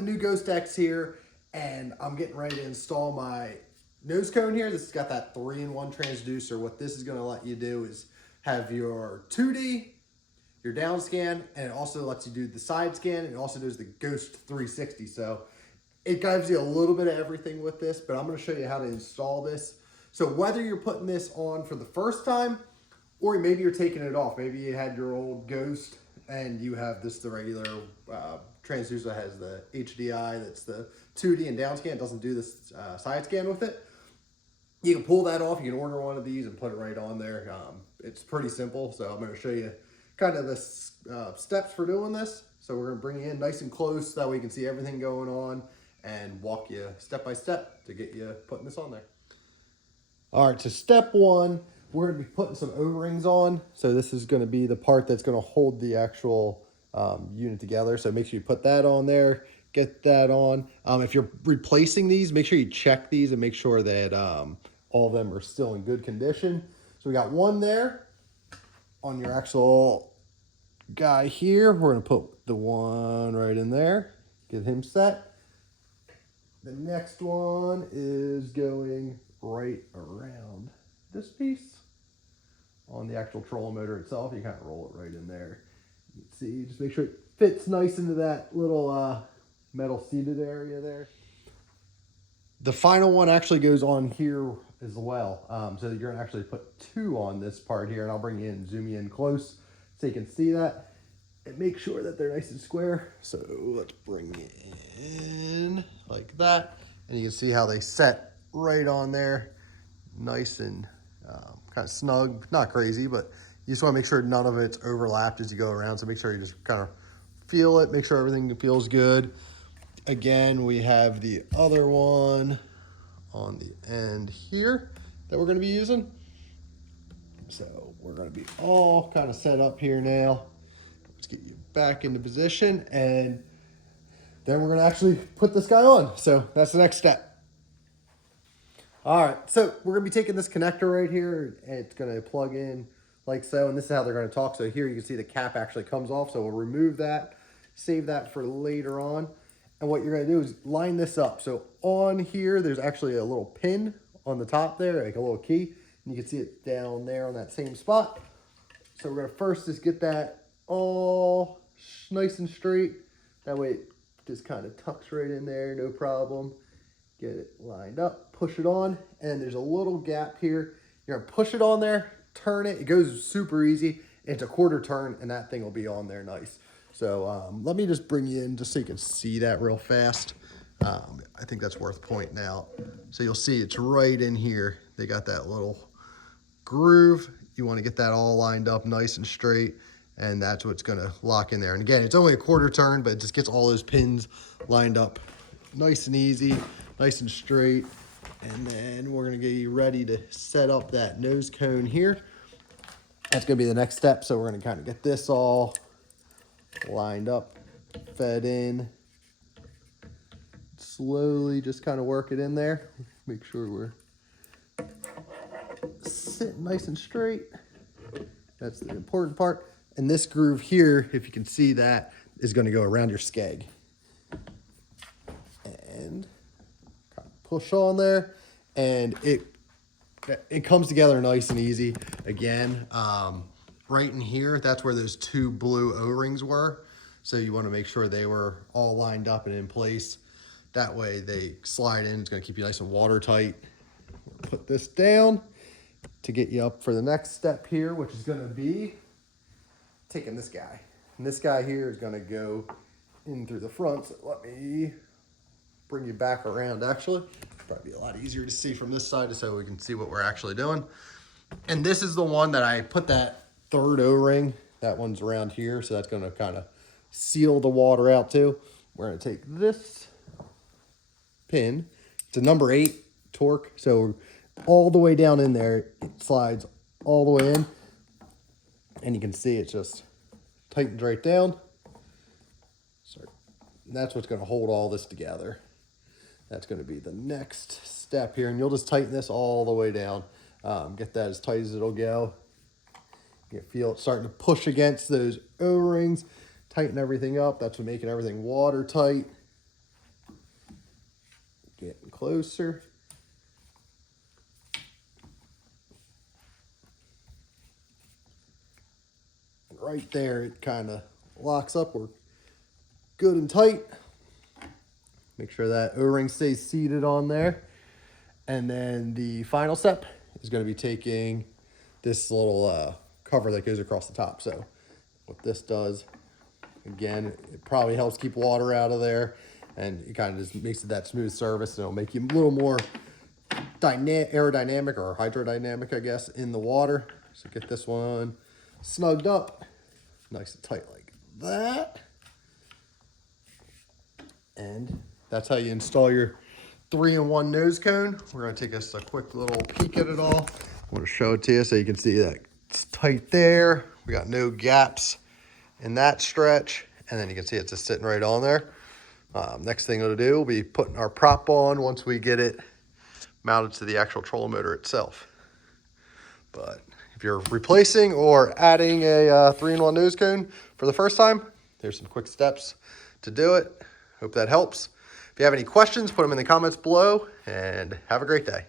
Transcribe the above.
the new Ghost X here, and I'm getting ready to install my nose cone here. This has got that 3-in-1 transducer. What this is going to let you do is have your 2D, your down scan, and it also lets you do the side scan, and it also does the Ghost 360. So it gives you a little bit of everything with this, but I'm going to show you how to install this. So whether you're putting this on for the first time, or maybe you're taking it off. Maybe you had your old Ghost and you have this, the regular transducer that has the HDI, that's the 2D and down scan. It doesn't do this side scan with it. You can pull that off. You can order one of these and put it right on there. It's pretty simple. So I'm going to show you kind of the steps for doing this. So we're going to bring you in nice and close so that way you can see everything going on and walk you step by step to get you putting this on there. All right, so step one, we're going to be putting some O-rings on. So this is going to be the part that's going to hold the actual unit together. So make sure you put that on there, get that on. If you're replacing these, make sure you check these and make sure that all of them are still in good condition. So we got one there on your actual guy here. We're going to put the one right in there, get him set. The next one is going right around this piece on the actual trolling motor itself. You kind of roll it right in there. You can see, just make sure it fits nice into that little metal seated area there. The final one actually goes on here as well. So you're gonna actually put two on this part here, and I'll bring you in, zoom you in close so you can see that. And make sure that they're nice and square. So let's bring it in like that. And you can see how they set right on there. Nice and kind of snug, not crazy, but you just want to make sure none of it's overlapped as you go around. So make sure you just kind of feel it, make sure everything feels good. Again, we have the other one on the end here that we're going to be using. So we're going to be all kind of set up here now. Let's get you back into position, and then we're going to actually put this guy on. So that's the next step. All right, so we're going to be taking this connector right here, and it's going to plug in like so, and this is how they're going to talk. So here you can see the cap actually comes off, so we'll remove that, save that for later on. And what you're going to do is line this up. So on here, there's actually a little pin on the top there, like a little key, and you can see it down there on that same spot. So we're going to first just get that all nice and straight. That way it just kind of tucks right in there, no problem. Get it lined up, push it on, and there's a little gap here. You're gonna push it on there, turn it. It goes super easy. It's a quarter turn, and that thing will be on there nice. So let me just bring you in just so you can see that real fast. I think that's worth pointing out. So you'll see it's right in here. They got that little groove. You want to get that all lined up nice and straight, and that's what's gonna lock in there. And again, it's only a quarter turn, but it just gets all those pins lined up nice and easy, nice and straight. And then we're gonna get you ready to set up that nose cone here. That's gonna be the next step. So we're gonna kind of get this all lined up, fed in. Slowly just kind of work it in there. Make sure we're sitting nice and straight. That's the important part. And this groove here, if you can see that, is gonna go around your skeg. And kind of push on there, and it comes together nice and easy. Again, right in here, that's where those two blue O-rings were. So you want to make sure they were all lined up and in place. That way they slide in. It's going to keep you nice and watertight. Put this down to get you up for the next step here, which is going to be taking this guy. And this guy here is going to go in through the front. So let me bring you back around. Actually, probably be a lot easier to see from this side so we can see what we're actually doing. And this is the one that I put that third O-ring. That one's around here, so that's going to kind of seal the water out too. We're going to take this pin. It's a number 8 torque, so all the way down in there, it slides all the way in, and you can see it just tightens right down. So that's what's going to hold all this together. That's going to be the next step here, and you'll just tighten this all the way down. Get that as tight as it'll go. You can feel it starting to push against those O-rings, tighten everything up. That's what making everything watertight. closer. Right there, it kind of locks up. We're good and tight. Make sure that O-ring stays seated on there. And then the final step is going to be taking this little cover that goes across the top. So what this does, again, it probably helps keep water out of there, and it kind of just makes it that smooth surface, and it'll make you a little more aerodynamic or hydrodynamic, I guess, in the water. So get this one snugged up, nice and tight like that. And that's how you install your 3-in-1 nose cone. We're gonna take us a quick little peek at it all. I want to show it to you so you can see that it's tight there. We got no gaps in that stretch. And then you can see it's just sitting right on there. Next thing we'll do will be putting our prop on once we get it mounted to the actual trolling motor itself. But if you're replacing or adding a 3-in-1 nose cone for the first time, there's some quick steps to do it. Hope that helps. If you have any questions, put them in the comments below, and have a great day.